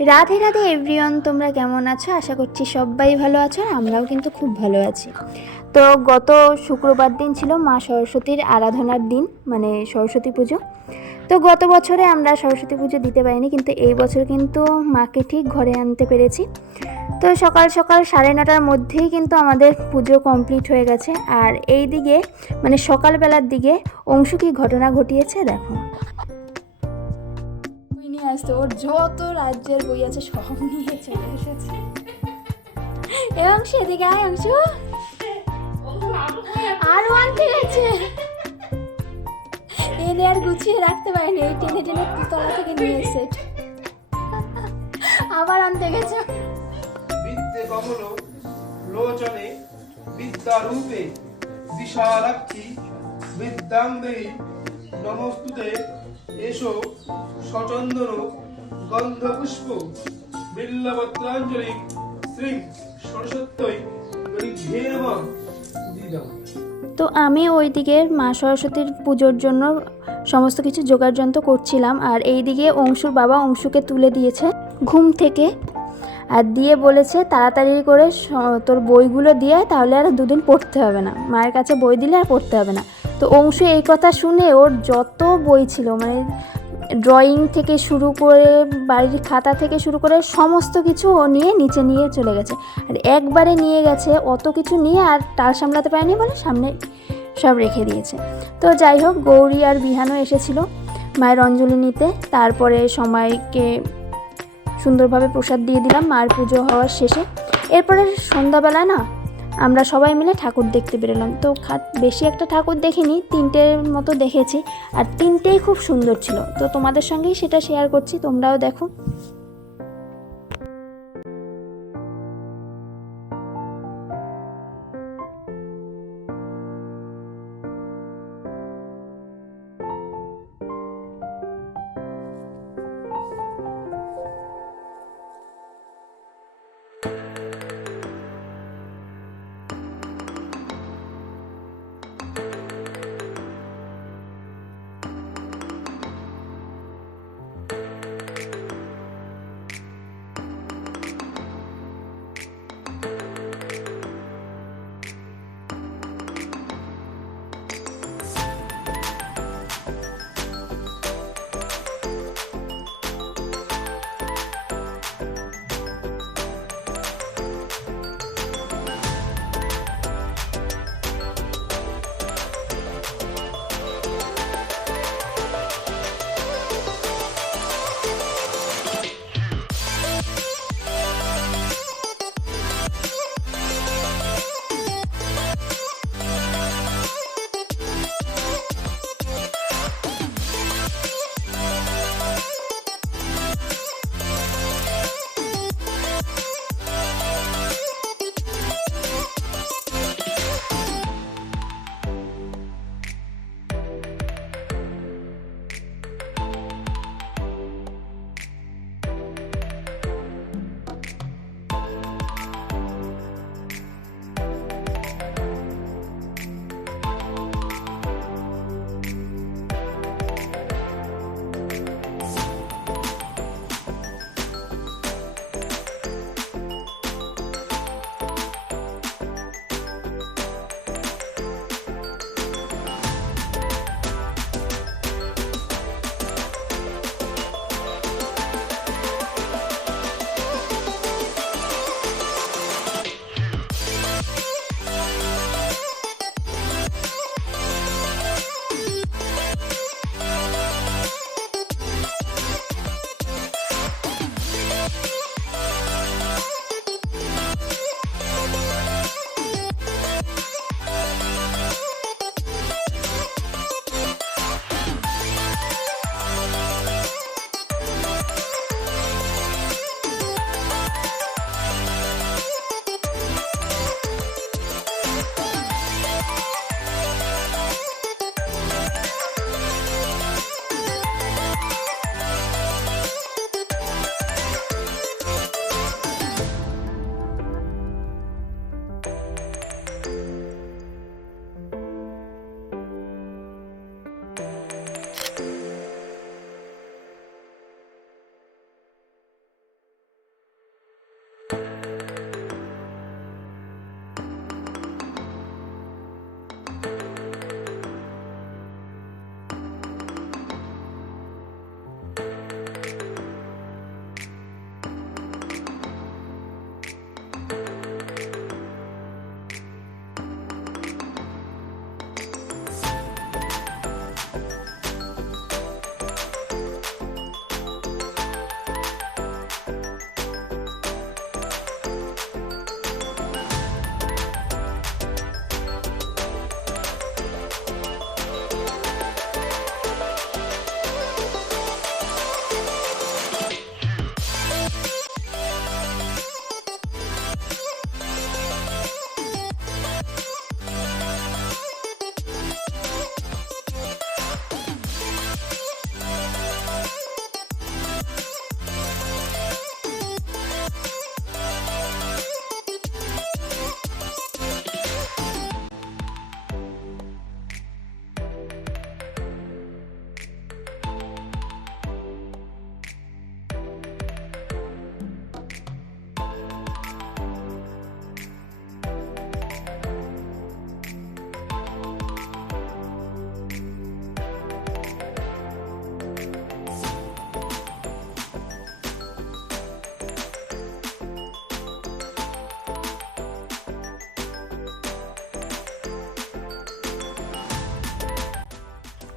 Radhe Radhe everyone, তোমরা কেমন আছো? আশা করছি সবাই ভালো আছো, আর আমরাও কিন্তু খুব ভালো আছি। তো গত শুক্রবার দিন ছিল মা সরস্বতীর আরাধনার দিন, মানে সরস্বতী পুজো। তো গত বছরে আমরা সরস্বতী পুজো দিতে পারিনি, কিন্তু এই বছর কিন্তু মাকে ঠিক ঘরে আনতে পেরেছি। তো সকাল সকাল 9:30টার মধ্যেই কিন্তু আমাদের পুজো কমপ্লিট হয়ে গেছে। আর এই দিকে মানে সকালবেলার দিকে অংশু কি ঘটনা ঘটিয়েছে দেখো। বই নিয়ে আসতে, ওর যত রাজ্যের বই আছে সব নিয়ে চলে এসেছে। এবং সেদিকে আয় অংশু, আরো আনতে গেছে। এনে আর গুছিয়ে রাখতে পারেনি, এই টেনে টেনে তলা থেকে নিয়ে এসে আবার আনতে গেছে। বিদ্যে কমল লোচনে বিদ্যারূপে বিশালাক্ষী বিদ্যাং দেহি নমস্তুতে এসো সচন্দন গন্ধপুষ্প বিল্লপত্রাঞ্জলি শ্রী সরস্বত্যই গরিভে নমঃ দিদাম। তো আমি ওইদিকে মা সরস্বতীর পুজোর জন্য সমস্ত কিছু জোগাড়যন্ত্র করছিলাম, আর এইদিকে অংশুর বাবা অংশুকে তুলে দিয়েছে ঘুম থেকে, আর দিয়ে বলেছে তাড়াতাড়ি করে তোর বইগুলো দিয়ে, তাহলে আর দুদিন পড়তে হবে না, মায়ের কাছে বই দিলে আর পড়তে হবে না। তো অংশু এই কথা শুনে ওর যত বই ছিল, মানে ড্রয়িং থেকে শুরু করে বাড়ির খাতা থেকে শুরু করে সমস্ত কিছু ও নিয়ে নিচে নিয়ে চলে গেছে। আর একবারে নিয়ে গেছে, অত কিছু নিয়ে আর টাল সামলাতে পারেনি বলে সামনে সব রেখে দিয়েছে। তো যাই হোক, গৌরী আর বিহানও এসেছিলো মায়ের অঞ্জলি নিতে। তারপরে সময়কে সুন্দরভাবে প্রসাদ দিয়ে দিলাম মার পুজো হওয়ার শেষে। এরপরে সন্ধ্যাবেলা না আমরা সবাই মিলে ঠাকুর দেখতে বেরোলাম। তো বেশি একটা ঠাকুর দেখিনি, 3টের মতো দেখেছি, আর 3টেই খুব সুন্দর ছিল। তো তোমাদের সঙ্গেই সেটা শেয়ার করছি, তোমরাও দেখো।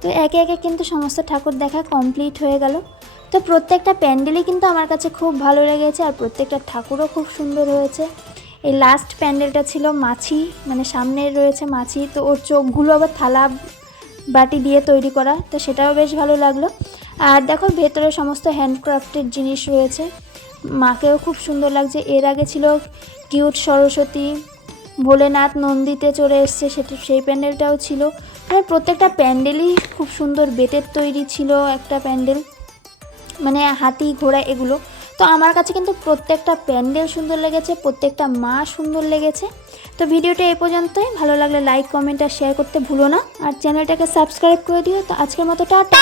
তো একে একে কিন্তু সমস্ত ঠাকুর দেখা কমপ্লিট হয়ে গেল। তো প্রত্যেকটা প্যান্ডেলই কিন্তু আমার কাছে খুব ভালো লেগেছে, আর প্রত্যেকটা ঠাকুরও খুব সুন্দর হয়েছে। এই লাস্ট প্যান্ডেলটা ছিল মাছি, মানে সামনে রয়েছে মাছি, তো ওর চোখগুলো আবার থালা বাটি দিয়ে তৈরি করা, তো সেটাও বেশ ভালো লাগলো। আর দেখো ভেতরে সমস্ত হ্যান্ডক্রাফটের জিনিস রয়েছে, মাকেও খুব সুন্দর লাগছে। এর আগে ছিল কিউট সরস্বতী, ভোলেনাথ নন্দীতে চড়ে এসছে, সেই প্যান্ডেলটাও ছিল। আর প্রত্যেকটা প্যান্ডেলই খুব সুন্দর, বেতের তৈরি ছিল একটা প্যান্ডেল, মানে হাতি ঘোড়া এগুলো। তো আমার কাছে কিন্তু প্রত্যেকটা প্যান্ডেল সুন্দর লেগেছে, প্রত্যেকটা মা সুন্দর লেগেছে। তো ভিডিওটা এই পর্যন্তই, ভালো লাগলে লাইক কমেন্ট আর শেয়ার করতে ভুলো না, আর চ্যানেলটাকে সাবস্ক্রাইব করে দিও। তো আজকের মতো টাটা।